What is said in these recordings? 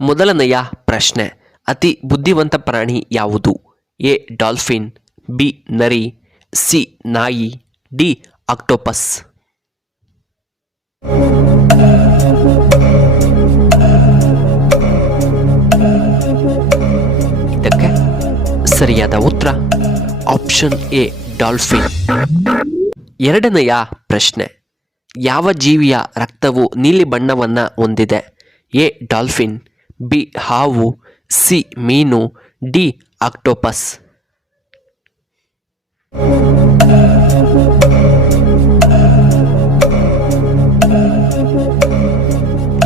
ಮೊದಲನೆಯ ಪ್ರಶ್ನೆ, ಅತಿ ಬುದ್ಧಿವಂತ ಪ್ರಾಣಿ ಯಾವುದು? ಎ ಡಾಲ್ಫಿನ್, ಬಿ ನರಿ, ಸಿ ನಾಯಿ, ಡಿ ಆಕ್ಟೋಪಸ್. ಇದಕ್ಕೆ ಸರಿಯಾದ ಉತ್ತರ ಆಪ್ಷನ್ ಎ ಡಾಲ್ಫಿನ್. ಎರಡನೆಯ ಪ್ರಶ್ನೆ, ಯಾವ ಜೀವಿಯ ರಕ್ತವು ನೀಲಿ ಬಣ್ಣವನ್ನು ಹೊಂದಿದೆ? ಎ ಡಾಲ್ಫಿನ್, ಬಿ ಹಾವು, ಸಿ ಮೀನು, ಡಿ ಆಕ್ಟೋಪಸ್.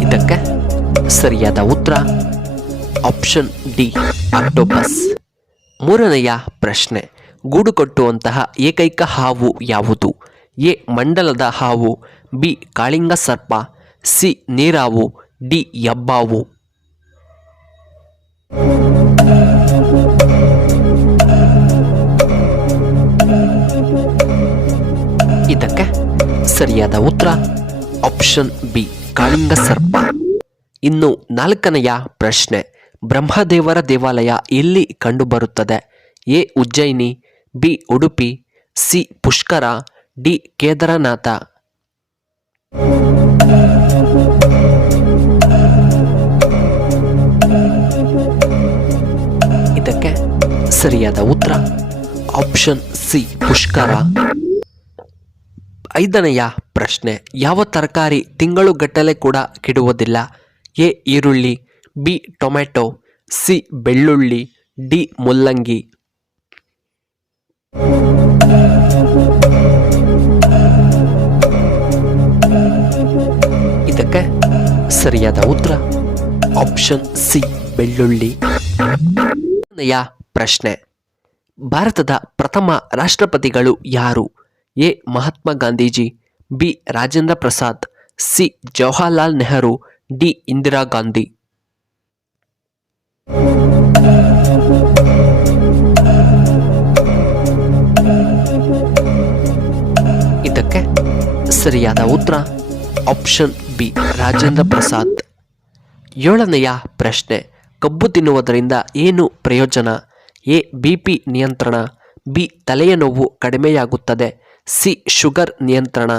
ಇದಕ್ಕೆ ಸರಿಯಾದ ಉತ್ತರ ಆಪ್ಷನ್ ಡಿ ಆಕ್ಟೋಪಸ್. ಮೂರನೆಯ ಪ್ರಶ್ನೆ, ಗೂಡು ಕಟ್ಟುವಂತಹ ಏಕೈಕ ಹಾವು ಯಾವುದು? ಎ ಮಂಡಲದ ಹಾವು, ಬಿ ಕಾಳಿಂಗ ಸರ್ಪ, ಸಿ ನೀರಾವು, ಡಿ ಹೆಬ್ಬಾವು. ಇದಕ್ಕೆ ಸರಿಯಾದ ಉತ್ತರ ಆಪ್ಷನ್ ಬಿ ಕಾಳಿಂಗ ಸರ್ಪ. ಇನ್ನು ನಾಲ್ಕನೆಯ ಪ್ರಶ್ನೆ, ಬ್ರಹ್ಮದೇವರ ದೇವಾಲಯ ಎಲ್ಲಿ ಕಂಡುಬರುತ್ತದೆ? A Ujjaini, B Udupi, C Pushkar, D Kedarnath. ಇದಕ್ಕೆ ಸರಿಯಾದ ಉತ್ತರ ಆಪ್ಷನ್ ಸಿ ಪುಷ್ಕರ. ಐದನೆಯ ಪ್ರಶ್ನೆ, ಯಾವ ತರಕಾರಿ ತಿಂಗಳುಗಟ್ಟಲೆ ಕೂಡ ಕೆಡುವುದಿಲ್ಲ? ಎ ಈರುಳ್ಳಿ, ಬಿ ಟೊಮೆಟೊ, ಸಿ ಬೆಳ್ಳುಳ್ಳಿ, ಡಿ ಮುಲ್ಲಂಗಿ. ಇದಕ್ಕೆ ಸರಿಯಾದ ಉತ್ತರ ಆಪ್ಷನ್ ಸಿ ಬೆಳ್ಳುಳ್ಳಿ. ಪ್ರಶ್ನೆ, ಭಾರತದ ಪ್ರಥಮ ರಾಷ್ಟ್ರಪತಿಗಳು ಯಾರು? A Mahatma Gandhiji, B Rajendra Prasad, C Jawaharlal Nehru, D Indira Gandhi. ಇದಕ್ಕೆ ಸರಿಯಾದ ಉತ್ತರ ಆಪ್ಷನ್ ಬಿ ರಾಜೇಂದ್ರ ಪ್ರಸಾದ್. ಏಳನೆಯ ಪ್ರಶ್ನೆ, ಕಬ್ಬು ತಿನ್ನುವುದರಿಂದ ಏನು ಪ್ರಯೋಜನ? ಎ ಬಿಪಿ ನಿಯಂತ್ರಣ, ಬಿ ತಲೆಯ ನೋವು ಕಡಿಮೆಯಾಗುತ್ತದೆ, ಸಿ ಶುಗರ್ ನಿಯಂತ್ರಣ,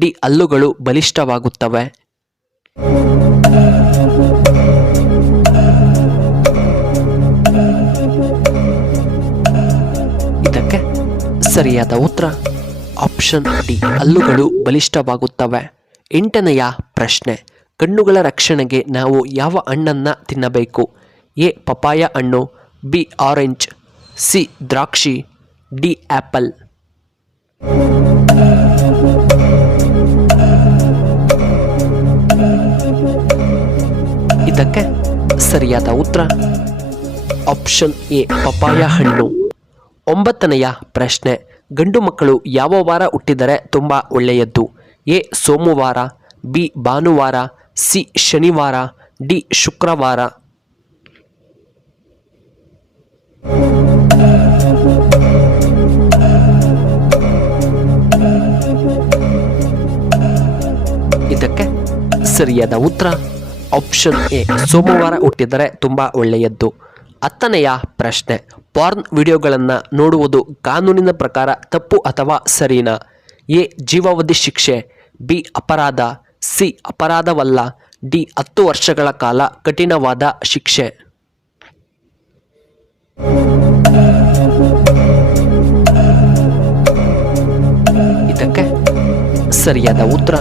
ಡಿ ಹಲ್ಲುಗಳು ಬಲಿಷ್ಠವಾಗುತ್ತವೆ. ಇದಕ್ಕೆ ಸರಿಯಾದ ಉತ್ತರ ಆಪ್ಷನ್ ಡಿ ಹಲ್ಲುಗಳು ಬಲಿಷ್ಠವಾಗುತ್ತವೆ. ಎಂಟನೆಯ ಪ್ರಶ್ನೆ, ಕಣ್ಣುಗಳ ರಕ್ಷಣೆಗೆ ನಾವು ಯಾವ ಹಣ್ಣನ್ನು ತಿನ್ನಬೇಕು? ಎ ಪಪಾಯ ಹಣ್ಣು, ಬಿ ಆರೆಂಜ್, ಸಿ ದ್ರಾಕ್ಷಿ, ಡಿ ಆ್ಯಪಲ್. ಇದಕ್ಕೆ ಸರಿಯಾದ ಉತ್ತರ ಆಪ್ಷನ್ ಎ ಪಪಾಯ ಹಣ್ಣು. ಒಂಬತ್ತನೆಯ ಪ್ರಶ್ನೆ, ಗಂಡು ಮಕ್ಕಳು ಯಾವ ವಾರ ಹುಟ್ಟಿದರೆ ತುಂಬ ಒಳ್ಳೆಯದ್ದು? ಎ ಸೋಮವಾರ, ಬಿ ಭಾನುವಾರ, ಸಿ ಶನಿವಾರ, ಡಿ ಶುಕ್ರವಾರ. ಇದಕ್ಕೆ ಸರಿಯಾದ ಉತ್ತರ ಆಪ್ಷನ್ ಎ ಸೋಮವಾರ ಹುಟ್ಟಿದರೆ ತುಂಬ ಒಳ್ಳೆಯದ್ದು. ಹತ್ತನೆಯ ಪ್ರಶ್ನೆ, ಪಾರ್ನ್ ವಿಡಿಯೋಗಳನ್ನು ನೋಡುವುದು ಕಾನೂನಿನ ಪ್ರಕಾರ ತಪ್ಪು ಅಥವಾ ಸರಿನಾ? ಎ ಜೀವಾವಧಿ ಶಿಕ್ಷೆ, ಬಿ ಅಪರಾಧ, ಸಿ ಅಪರಾಧವಲ್ಲ, ಡಿ 10 ವರ್ಷಗಳ ಕಾಲ ಕಠಿಣವಾದ ಶಿಕ್ಷೆ. ಇದಕ್ಕೆ ಸರಿಯಾದ ಉತ್ತರ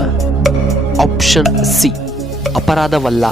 ಆಪ್ಷನ್ ಸಿ ಅಪರಾಧವಲ್ಲ.